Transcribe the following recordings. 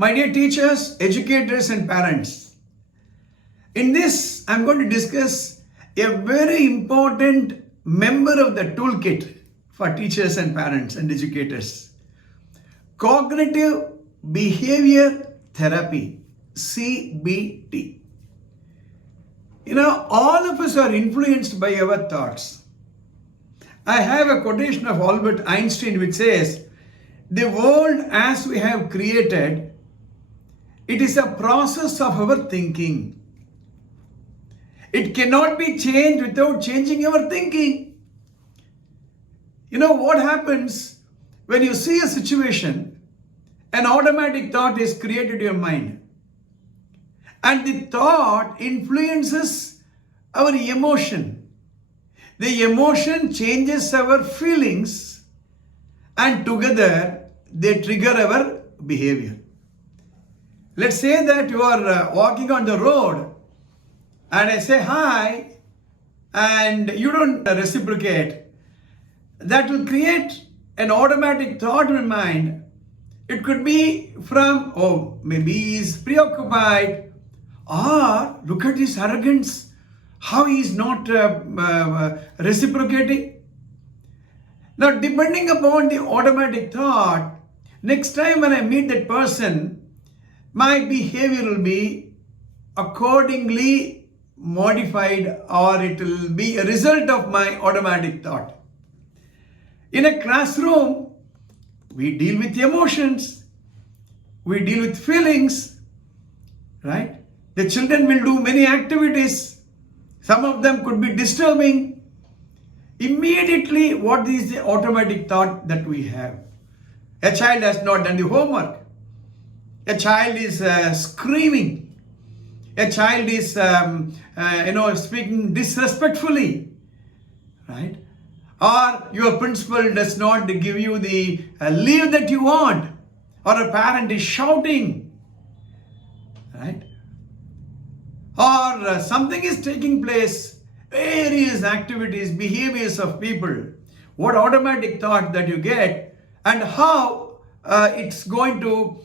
My dear teachers, educators and parents, in this I'm going to discuss a very important member of the toolkit for teachers and parents and educators. Cognitive Behaviour Therapy, CBT. All of us are influenced by our thoughts. I have a quotation of Albert Einstein which says, "The world as we have created, it is a process of our thinking. It cannot be changed without changing our thinking." What happens when you see a situation, an automatic thought is created in your mind. And the thought influences our emotion. The emotion changes our feelings, and together they trigger our behavior. Let's say that you are walking on the road and I say hi and you don't reciprocate. That will create an automatic thought in my mind. It could be from, oh, maybe he's preoccupied, or look at his arrogance, how he's not reciprocating. Now, depending upon the automatic thought, next time when I meet that person, my behavior will be accordingly modified, or it will be a result of my automatic thought. In a classroom, we deal with emotions, we deal with feelings, right? The children will do many activities. Some of them could be disturbing. Immediately, what is the automatic thought that we have? A child has not done the homework. A child is screaming. A child is, speaking disrespectfully, right? Or your principal does not give you the leave that you want, or a parent is shouting, right? Or something is taking place, various activities, behaviors of people. What automatic thought that you get, and how it's going to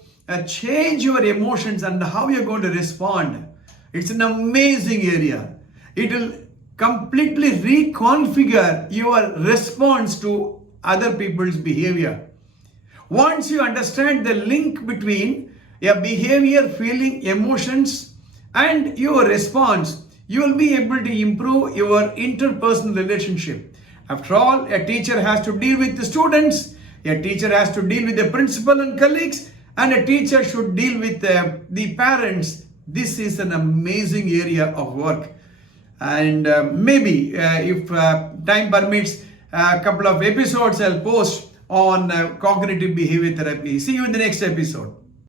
change your emotions and how you're going to respond. It's an amazing area. It will completely reconfigure your response to other people's behavior. Once you understand the link between your behavior, feeling, emotions and your response, you will be able to improve your interpersonal relationship. After all, a teacher has to deal with the students, a teacher has to deal with the principal and colleagues, and a teacher should deal with the parents. This is an amazing area of work. And maybe if time permits, a couple of episodes I'll post on cognitive behavior therapy. See you in the next episode.